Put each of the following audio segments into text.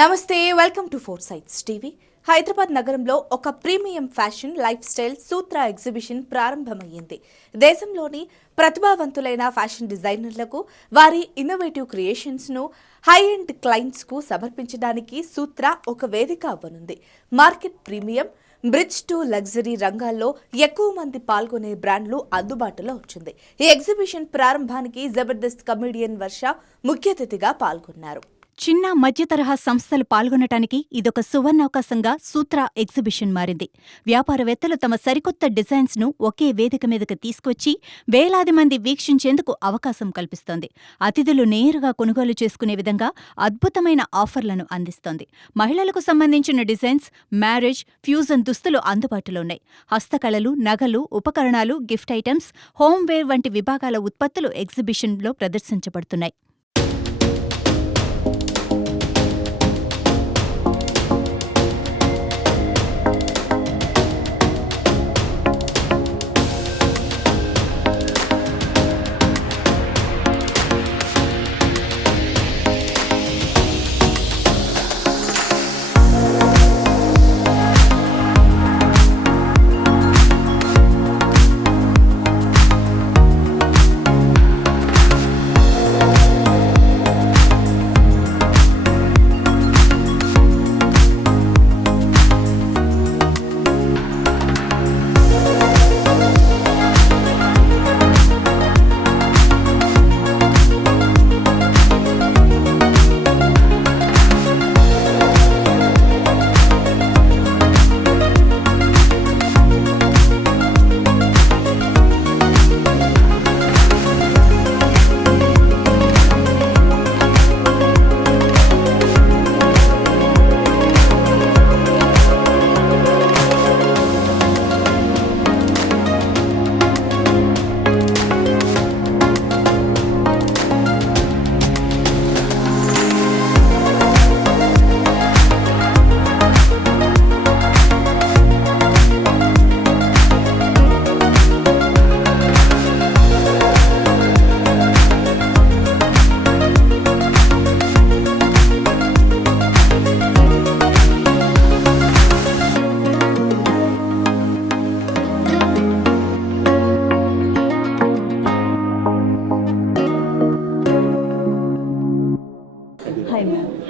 నమస్తే, welcome to four sides TV. Hyderabad నగరంలో ఒక premium fashion lifestyle Sutra exhibition ప్రారంభమయ్యింది. దేశంలోని ప్రతిభావంతులైన ఫ్యాషన్ డిజైనర్లకు వారి ఇన్నోవేటివ్ క్రియేషన్స్ ను హై ఎండ్ క్లయింట్స్ కు సమర్పించడానికి సూత్ర ఒక వేదిక అవ్వనుంది. Market premium, bridge to luxury రంగాల్లో ఎక్కువ మంది పాల్గొనే బ్రాండ్లు అందుబాటులో వచ్చింది. ఈ ఎగ్జిబిషన్ ప్రారంభానికి జబర్దస్త్ కమెడియన్ వర్ష ముఖ్య అతిథిగా పాల్గొన్నారు. చిన్న మధ్య తరహా సంస్థలు పాల్గొనటానికి ఇదొక సువర్ణావకాశంగా సూత్ర ఎగ్జిబిషన్ మారింది. వ్యాపారవేత్తలు తమ సరికొత్త డిజైన్స్ ను ఒకే వేదిక మీదకి తీసుకొచ్చి వేలాది మంది వీక్షించేందుకు అవకాశం కల్పిస్తోంది. అతిథులు నేరుగా కొనుగోలు చేసుకునే విధంగా అద్భుతమైన ఆఫర్లను అందిస్తోంది. మహిళలకు సంబంధించిన డిజైన్స్, మ్యారేజ్, ఫ్యూజన్ దుస్తులు అందుబాటులో ఉన్నాయి. హస్తకళలు, నగలు, ఉపకరణాలు, గిఫ్ట్ ఐటమ్స్, హోంవేర్ వంటి విభాగాల ఉత్పత్తులు ఎగ్జిబిషన్లో ప్రదర్శించబడుతున్నాయి.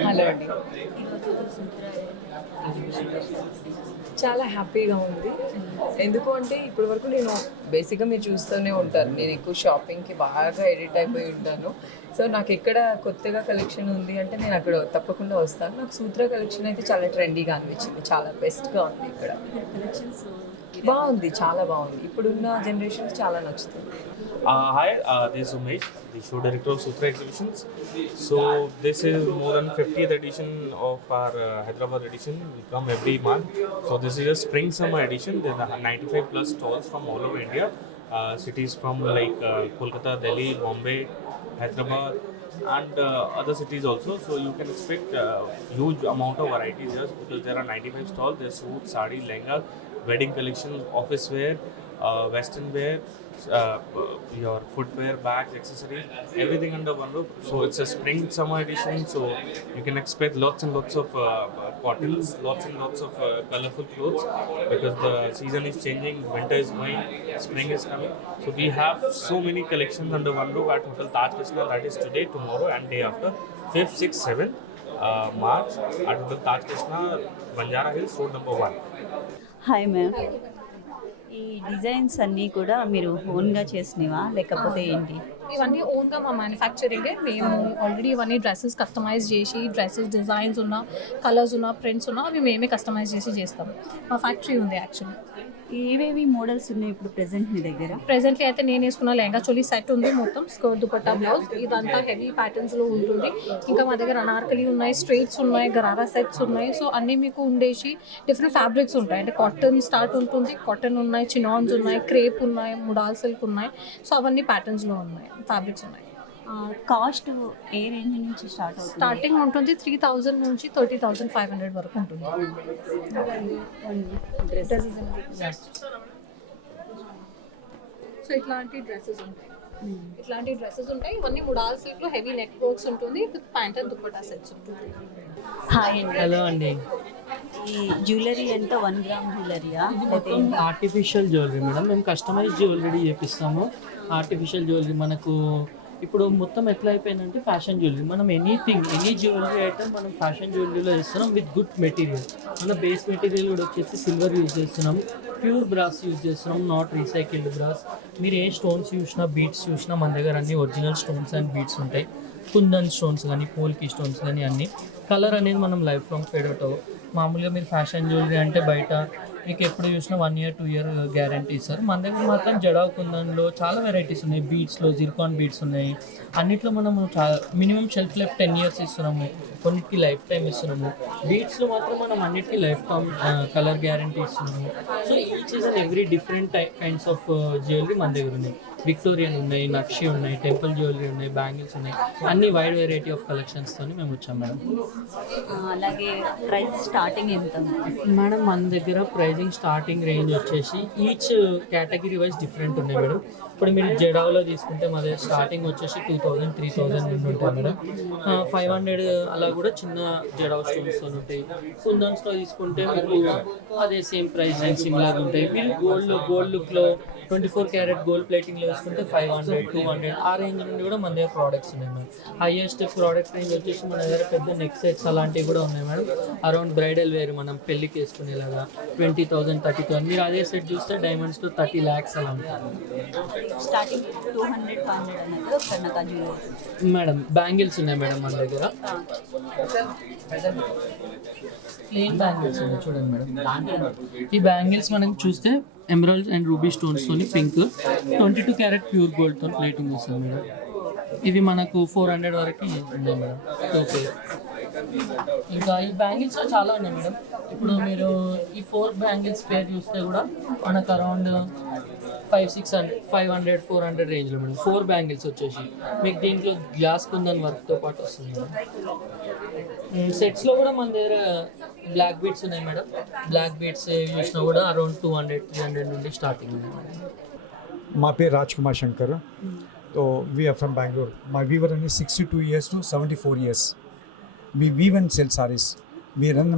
హలో అండి, చాలా హ్యాపీగా ఉంది. ఎందుకు అంటే ఇప్పటి వరకు నేను బేసిక్గా మీరు చూస్తూనే ఉంటారు, నేను ఎక్కువ షాపింగ్కి బాగా ఎడిట్ అయిపోయి ఉంటాను. సో నాకు ఎక్కడ కొత్తగా కలెక్షన్ ఉంది అంటే నేను అక్కడ తప్పకుండా వస్తాను. నాకు సూత్ర కలెక్షన్ అయితే చాలా ట్రెండీగా అనిపించింది, చాలా బెస్ట్గా ఉంది. ఇక్కడ బాగుంది, చాలా బాగుంది. ఇప్పుడున్న జనరేషన్కి చాలా నచ్చుతుంది. Hi, this is Umesh, the show director of Sutra Exhibitions. So this is more than 50th edition of our Hyderabad edition. We come every month. So this is a spring summer edition. There are 95 plus stalls from all over India. Cities from like Kolkata, Delhi, Bombay, Hyderabad and other cities also. So you can expect huge amount of varieties here because there are 95 stalls. There's suit, sari, lehenga, wedding collection, office wear, western wear, your footwear, bags, accessories, everything under one roof. So it's a spring summer edition, so you can expect lots and lots of cottons, lots and lots of colorful clothes because the season is changing, winter is going, spring is coming. So we have so many collections under one roof at Hotel Taj Krishna. That is today, tomorrow and day after, 5th, 6th, 7th March at Hotel Taj Krishna, Banjara Hills, road number 1. Hi ma'am, ఈ designs అన్నీ కూడా మీరు ఓన్గా చేసినవా లేకపోతే ఏంటి? ఇవన్నీ ఓన్గా మా మ్యానుఫ్యాక్చరింగే. మేము ఆల్రెడీ ఇవన్నీ డ్రెస్సెస్ కస్టమైజ్ చేసి, డ్రెస్సెస్ డిజైన్స్ ఉన్న, కలర్స్ ఉన్న, ప్రింట్స్ ఉన్న అవి మేమే కస్టమైజ్ చేసి చేస్తాం. మా ఫ్యాక్టరీ ఉంది యాక్చువల్లీ. ఏవేవి మోడల్స్ ఉన్నాయి ఇప్పుడు ప్రెసెంట్ మీ దగ్గర? ప్రెసెంట్లీ అయితే నేను వేసుకున్న లెహంగా చోలీ సెట్ ఉంది, మొత్తం స్కర్ట్, దుపట్టా, బ్లౌజ్, ఇదంతా హెవీ ప్యాటర్న్స్లో ఉంటుంది. ఇంకా మా దగ్గర అనార్కలి ఉన్నాయి, స్ట్రైట్స్ ఉన్నాయి, గరారా సెట్స్ ఉన్నాయి. సో అన్నీ మీకు ఉండేసి డిఫరెంట్ ఫ్యాబ్రిక్స్ ఉంటాయి. అంటే కాటన్ స్టార్ట్ ఉంటుంది, కాటన్ ఉన్నాయి, చినాన్స్ ఉన్నాయి, క్రేప్ ఉన్నాయి, ముడాల్ సిల్క్ ఉన్నాయి. సో అవన్నీ ప్యాటర్న్స్లో ఉన్నాయి, ఫ్యాబ్రిక్స్ ఉన్నాయి. కాస్ట్ ఏ రేంజ్ నుంచి స్టార్ట్ అవుతుంది? స్టార్టింగ్ ఉంటుంది 3000 నుంచి 30,500 వరకు ఉంటుంది. సో ఇట్లాంటి డ్రెస్సెస్ ఉంటాయి. ఇట్లాంటి డ్రెస్సెస్ ఉంటాయి. ఇవన్నీ ముడాల్ సిల్క్ లో హెవీ నెక్ వర్క్స్ ఉంటుంది, with pant and dupatta sets ఉంటుంది. హాయ్ అండి. హలో అండి. ఈ జ్యువెలరీ ఎంత 1 గ్రామ్ జ్యువెలరీయా అయితే ఆర్టిఫిషియల్ జ్యువెలరీ మేడం, మేము కస్టమైజ్ జ్యువెలరీ చేపిస్తాము. ఆర్టిఫిషియల్ జ్యువెలరీ మనకు ఇప్పుడు మొత్తం ఎట్లా అయిపోయిందంటే ఫ్యాషన్ జ్యువెలరీ, మనం ఎనీ జ్యువెలరీ ఐటమ్ మనం ఫ్యాషన్ జ్యువెలరీలో చేస్తున్నాం విత్ గుడ్ మెటీరియల్. మన బేస్ మెటీరియల్ కూడా వచ్చేసి సిల్వర్ యూజ్ చేస్తున్నాం, ప్యూర్ బ్రాస్ యూజ్ చేస్తున్నాం, నాట్ రీసైకిల్డ్ బ్రాస్. మీరు ఏ స్టోన్స్ చూసినా బీడ్స్ చూసినా మన దగ్గర అన్ని ఒరిజినల్ స్టోన్స్ అండ్ బీడ్స్ ఉంటాయి. కుందన్ స్టోన్స్ కానీ పోల్కి స్టోన్స్ కానీ అన్ని. కలర్ అనేది మనం లైఫ్ లాంగ్ ఫేడ్ అవుట్ అవ్వవు. మామూలుగా మీరు ఫ్యాషన్ జ్యువెలరీ అంటే బయట మీకు ఎప్పుడు చూసినా 1 year 2 year గ్యారంటీ ఇస్తారు. మన దగ్గర మాత్రం జడా కుందన్లో చాలా వెరైటీస్ ఉన్నాయి. బీడ్స్లో జిర్కాన్ బీడ్స్ ఉన్నాయి. అన్నిట్లో మనము మినిమం షెల్ఫ్ లైఫ్ 10 years ఇస్తున్నాము, కొన్నిటికి లైఫ్ టైం ఇస్తున్నాము. బీడ్స్లో మాత్రం మనం అన్నిటికీ లైఫ్ టైం కలర్ గ్యారంటీ ఇస్తున్నాము. So each is and every different kinds of jewellery మన దగ్గర ఉన్నాయి. విక్టోరియన్ ఉన్నాయి, నక్షి ఉన్నాయి, టెంపుల్ జ్యువెలరీ ఉన్నాయి, బ్యాంగిల్స్ ఉన్నాయి. అన్ని వైడ్ వెరైటీ ఆఫ్ కలెక్షన్స్తో మేము వచ్చాం మేడం. అలాగే ప్రైస్ స్టార్టింగ్ ఎంత? మేడం మన దగ్గర ప్రైజింగ్ స్టార్టింగ్ రేంజ్ వచ్చేసి ఈచ్ కేటగిరీ వైజ్ డిఫరెంట్ ఉన్నాయి మేడం. ఇప్పుడు మీరు జడావ్లో తీసుకుంటే మా దగ్గర స్టార్టింగ్ వచ్చేసి 2000 3000 నుండి ఉంటాయి మేడం. 500 అలా కూడా చిన్న జడావ్ స్టోన్స్తో ఉంటాయి. కుందన్స్లో తీసుకుంటే మీకు అదే సేమ్ ప్రైస్ రేంజ్ సిమిలర్ ఉంటాయి. మీరు గోల్డ్ లుక్లో 24 క్యారెట్ గోల్డ్ ప్లేటింగ్లో తీసుకుంటే 500 200 ఆ రేంజ్ నుండి కూడా మన దగ్గర ప్రోడక్ట్స్ ఉన్నాయి మేడం. హైయెస్ట్ ప్రోడక్ట్ రేంజ్ వచ్చేసి మన దగ్గర పెద్ద నెక్ సెట్స్ అలాంటివి కూడా ఉన్నాయి మేడం. అరౌండ్ బ్రైడల్ వేర్ మనం పెళ్ళికి వేసుకునేలాగా 20,000 30,000. మీరు అదే సెట్ చూస్తే డైమండ్స్లో 30 lakhs అలా ఉంటుంది స్టార్టింగ్ 200 500 అన్నట్టు కర్ణాటక జ్యువెలరీ. మేడం. బ్యాంగిల్స్ ఉన్నాయి మేడం మన దగ్గర. ప్లెయిన్ బ్యాంగిల్స్ ఉన్నాయి చూడండి మేడం. ఈ బ్యాంగిల్స్ మనం చూస్తే ఎమరాల్డ్ అండ్ రూబీ స్టోన్స్తో పింక్ 22 క్యారెట్ ప్యూర్ గోల్డ్తో ప్లేటింగ్ వస్తుంది మేడం. ఇవి మనకు 400 వరకు ఉన్నాయి మేడం. ఓకే, ఇంకా ఈ బ్యాంగిల్స్లో చాలా ఉన్నాయి మేడం. ఇప్పుడు మీరు ఈ 4 బ్యాంగిల్స్ పేర్ చూస్తే కూడా మనకు అరౌండ్ 500 400 రేంజ్లో మేడం. 4 బ్యాంగిల్స్ వచ్చేసి మీకు దీంట్లో గ్లాస్ కుందన్ వర్క్తో పాటు వస్తుంది మేడం. సెట్స్లో కూడా మన దగ్గర బ్లాక్ బీడ్స్ ఉన్నాయి మేడం. బ్లాక్ బీడ్స్ చూసినా కూడా అరౌండ్ 200 300 నుండి స్టార్టింగ్ ఉన్నాయి మేడం. మా పేరు Raj Kumar Shankar. So we are from Bengaluru. మా వీవర్ అని 62 years to 74 years. we weave and sell sarees.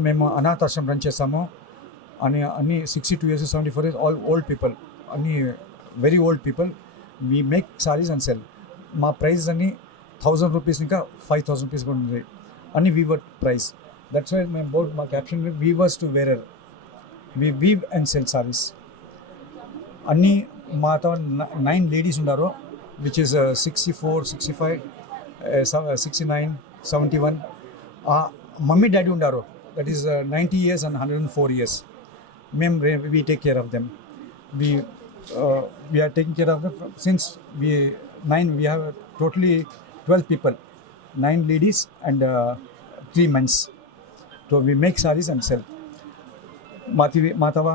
మేము అనాథాశ్రమం రన్ చేస్తాము. అన్ని 62 years to 74 years all old people, అన్ని very old people. We make sarees and sell. మా ప్రైస్ అన్ని 1000 rupees ఇంకా 5000 rupees కూడా ఉంది. అన్ని వీవర్ ప్రైస్. దట్స్ వై మేము బోర్డ్ మా caption weavers to wearer. We weave and sell sarees. అన్నీ మాతో 9 ladies ఉన్నారు, విచ్ ఇస్ 64 65 69 71. మమ్మీ డాడీ ఉన్నారు, that is 90 years and 104 years. మేము we take care of them. we are taking care of them since we have totally 12 people, 9 ladies and 3 men. So we make sarees and sell. మాతవ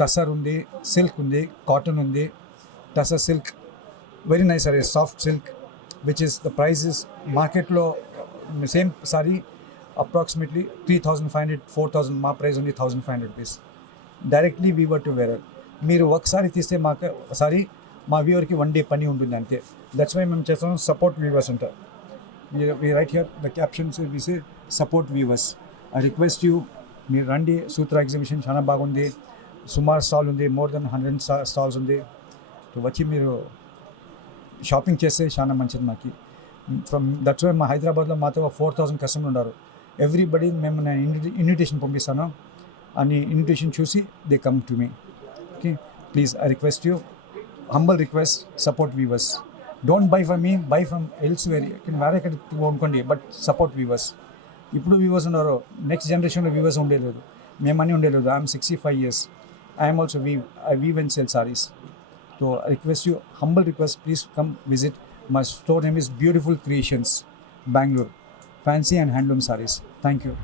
టసర్ ఉంది, silk ఉంది, cotton ఉంది. Tussar silk very nice saree, soft silk, which is the price is మార్కెట్లో same saree approximately 3,500 4,000. మా price ఉంది 1,500 rupees. Directly weaver to wearer. మీరు ఒకసారి తీస్తే మాకు సారీ మా వ్యూవర్కి 1 day పని ఉంటుంది అంతే. దట్స్ వై మేము చేస్తాం సపోర్ట్ వీవర్స్ అంటారు. we write here the captions, we say support viewers. I request you, మీరు రండి. సూత్ర ఎగ్జిబిషన్ చాలా బాగుంది. సుమారు స్టాల్ ఉంది, మోర్ దెన్ 100 stalls ఉంది. వచ్చి మీరు షాపింగ్ చేస్తే చాలా మంచిది మాకు. ఫ్రమ్ దట్స్ వై మా హైదరాబాద్లో మాతో 4,000 customers ఉన్నారు. ఎవ్రీబడి మేము నేను ఇన్విటేషన్ పంపిస్తాను. అని ఇన్విటేషన్ చూసి they come to me. Okay, please I request you, humble request, support weavers. Don't buy from me, buy from elsewhere. వేరే ఎక్కడ కొనుక్కోండి, బట్ సపోర్ట్ వీవర్స్. ఇప్పుడు వ్యూవర్స్ ఉన్నారు, నెక్స్ట్ జనరేషన్లో వ్యూవర్స్ ఉండేలేదు, మేమన్నీ ఉండేలేదు. I'm 65 years. I'm also I weave and sell sarees. So I request you, humble request, please come visit. My store name is beautiful creations, Bengaluru. Fancy and handloom sarees. Thank you.